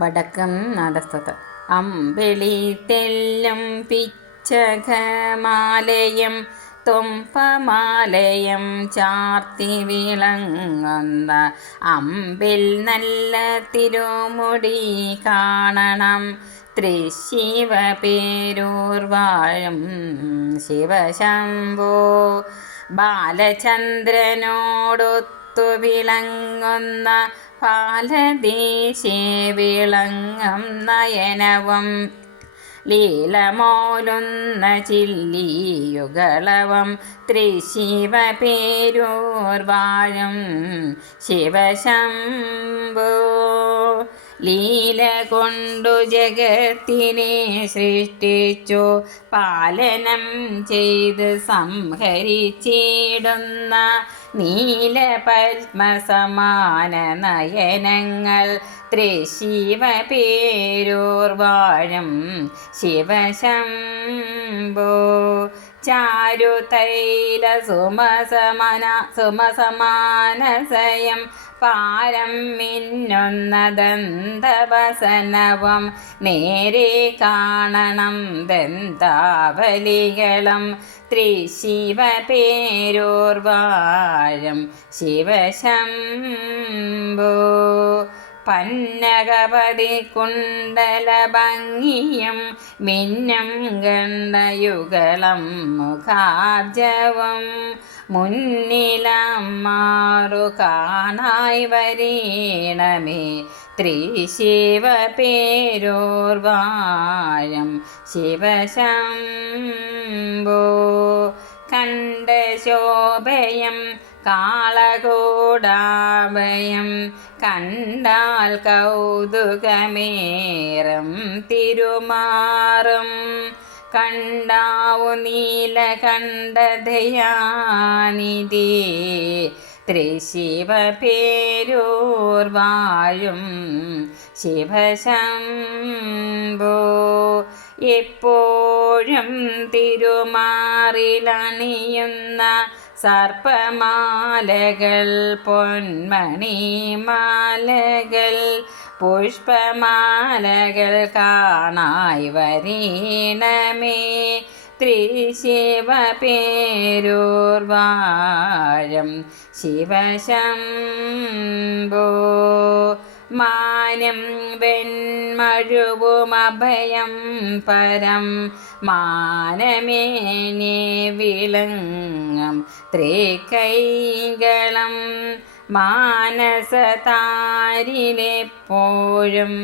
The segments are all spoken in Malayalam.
വടക്കം നടത്തത് അമ്പിളി തെല്ലും പിച്ചകമാലയം തുമ്പമാലയം ചാർത്തി വിളങ്ങുന്ന. അമ്പിൽ നല്ല തിരുമുടി കാണണം തൃശിവ പേരൂർവാഴും ശിവശംഭോ. ബാലചന്ദ്രനോടൊത്തു വിളങ്ങുന്ന പാലദേശേ വിളങ്ങം നയനവും. ലീലമോലുന്ന ചില്ലിയുകളവം ത്രിശിവ പേരൂർവാഴും ശിവശംഭോ. ലീല കൊണ്ടു ജഗത്തിനെ സൃഷ്ടിച്ചു പാലനം ചെയ്ത് സംഹരിച്ചിടുന്ന നീല പത്മസമാന നയനങ്ങൾ ത്രിശിവ പേരൂർവാഴും ശിവശംഭോ. ചാരുതൈല സുമസമന സുമസമാനസയം പാരം മിന്നുന്ന ദന്തവസനവം നേരെ കാണണം ദന്താവലികളും. ത്രിശിവ പേരോർവാഴം ശിവശംഭോ. പന്നകപതി കുണ്ടല ഭംഗിയും മിന്നം ഗണ്ഡയുഗളം മുഖാബ്ജവും മുന്നിലം മാറു കാണായി വരീണമേ. ത്രിശിവ പേരോർവാഴം ശിവശംഭോ. കണ്ട ശോഭയം കാളകൂടാഭയം കണ്ടാൽ കൗതുകമേറും തിരുമാറും. കണ്ടാവു നീലകണ്ഠതയാനിധി ത്രിശിവ പേരൂർവാഴും ശിവശംഭോ. എപ്പോഴും തിരുമാറിലണിയുന്ന സർപ്പമാലകൾ പൊന്മണിമാലകൾ പുഷ്പമാലകൾ കാണായി വരീണമേ. ത്രിശിവ പേരൂർവാഴം ശിവശംഭോ. മാനം വെൺമഴുവുമഭയം പരം മാനമേനെ വിളങ്ങും ത്രികൈകളം മാനസതാരിലെപ്പോഴും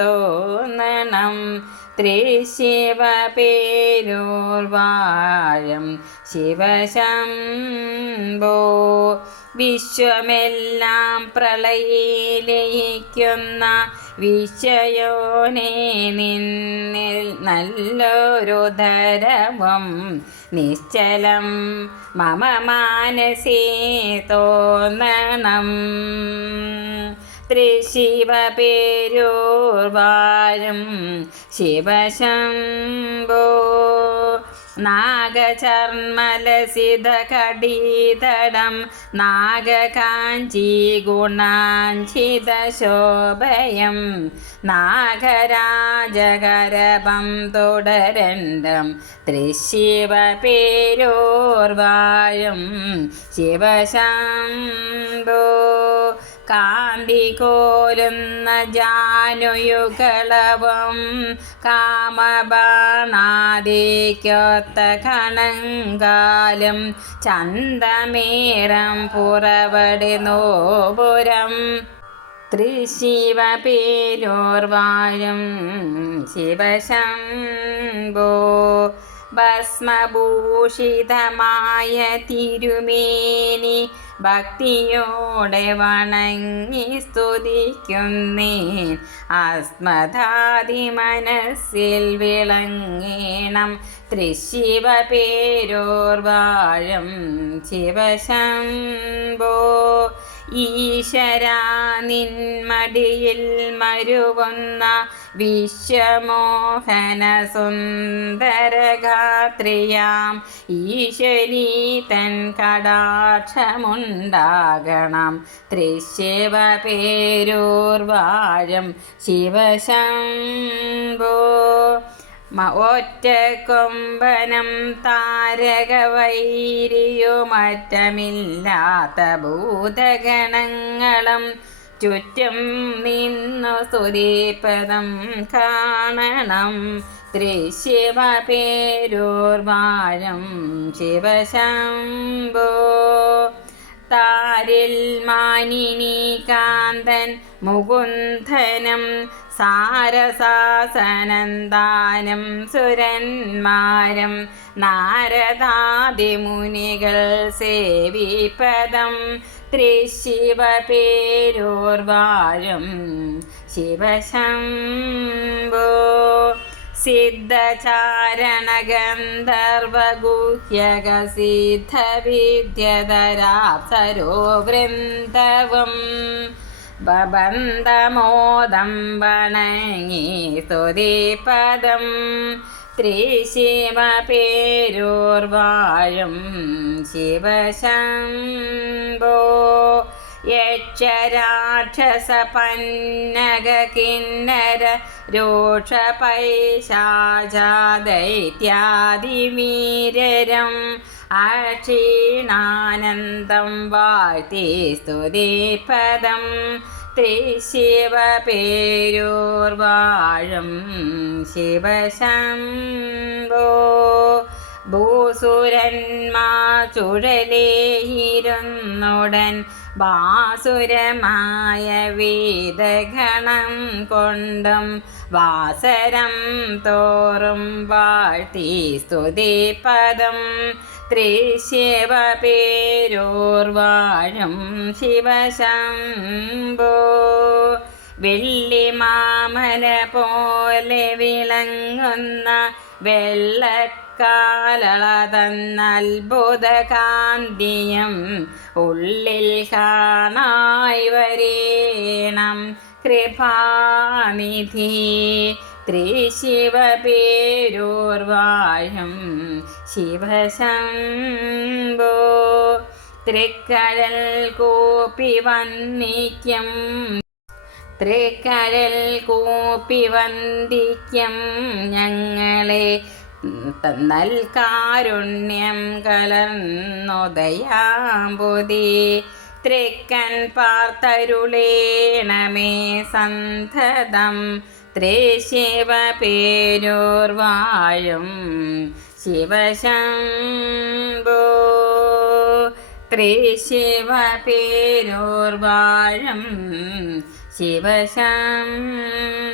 തോന്നണം. ത്രിശിവ പേരൂർവാഴം ശിവശംഭോ. വിശ്വമെല്ലാം പ്രളയിലയിക്കുന്ന വിശ്വയോനെ നിന്നിൽ നല്ലൊരു ധരവും നിശ്ചലം മമ മാനസേ തോന്നണം. ത്രിശിവ പേരൂർവാഴും ശിവശംഭോ. നാഗചർമ്മലസിത കടീതടം നാഗകാഞ്ചി ഗുണാഞ്ചിത ശോഭയം നാഗരാജകരപം തുടരണ്ടം ത്രിശിവ പേരോർവായം ശിവശംഭോ. കാന്തി കോലുന്ന ജാനുയുകളവും കാമബാണാദിക്കൊത്ത കണങ്കാലും ചന്തമേരം പുറവടി നോപുരം. ത്രിശിവ പേരോർവാഴും ശിവശംഭോ ഭസ്മഭൂഷിതമായ തിരുമേനി ഭക്തിയോടെ വണങ്ങി സ്തുതിക്കുന്നേൻ അസ്മദാദി മനസ്സിൽ വിളങ്ങേണം. തൃശിവ പേരോർവാഴം ശിവശംഭോ. ഈശ്വര നിന്മടിയിൽ മരുവുന്ന വിശ്വമോഹന സുന്ദരഗാത്രിയാം. ഈശ്വരീ തൻ കടാക്ഷമുണ്ടാകണം. ത്രിശിവ പേരൂർവാഴം ശിവശംഭോ. ഒറ്റ കൊമ്പനം താരകവൈരിയുമറ്റമില്ലാത്ത ഭൂതഗണങ്ങളും ചുറ്റും നിന്നു സ്തുതിപദം കാണണം. ത്രിശിവ പേരൂർവാഴം ശിവശംഭോ. താരിൽ മാനിനി കാന്തൻ മുകുന്ദനം സാരസാസനന്ദാനം സുരന്മാരം നാരദാദിമുനികൾ സേവിപദം ത്രിശിവ പേരൂർവാഴം ശിവശംഭോ. സിദ്ധചാരണഗന്ധർവഗുഹ്യക സിദ്ധവിദ്യധരാപ്സരോ വൃന്ദവം ബബന്ധമോദം വണങ്ങി സ്തുതിപദം ത്രിശിവ പേരൂർവാഴും ശിവശംഭോ. യക്ഷരാക്ഷസ പന്നക കിന്നര രോഷപൈശാചാദൈത്യാദിമീരം അക്ഷീണാനന്ദം വാഴ്ത്തി സ്തുതിപദം ത്രിശിവ പേരൂർവാഴം ശിവശംഭോ. ഭൂസുരന്മാ ചുഴലേയിരുന്നുടൻ ബാസുരമായ വേദഗണം കൊണ്ടും വാസരം തോറും വാഴ്ത്തി സ്തുതിപദം ത്രിശിവ പേരൂർവാഴും ശിവശംഭോ വെള്ളിമാമല പോലെ വിളങ്ങുന്ന വെള്ളക്കാലള തന്നത്ഭുത ഉള്ളിൽ കാണായി വരേണം. കൃപാനിധി ത്രിശിവ പേരൂർവാഴും ശിവശംഭോ. തൃക്കരൽ കൂപ്പി വന്ദിക്യം. തൃക്കരൽ കൂപ്പി വന്ദിക്യം ഞങ്ങളെ നൽകാരുണ്യം കലർന്നുദയാമ്പുതി തൃക്കൻ പാർത്തരുളേണമേ സന്തതം ത്രിശിവ പേരൂർവാഴും ശിവശംഭോ. ത്രേശേവ പേരൂർവാഴും ശിവശംഭോ.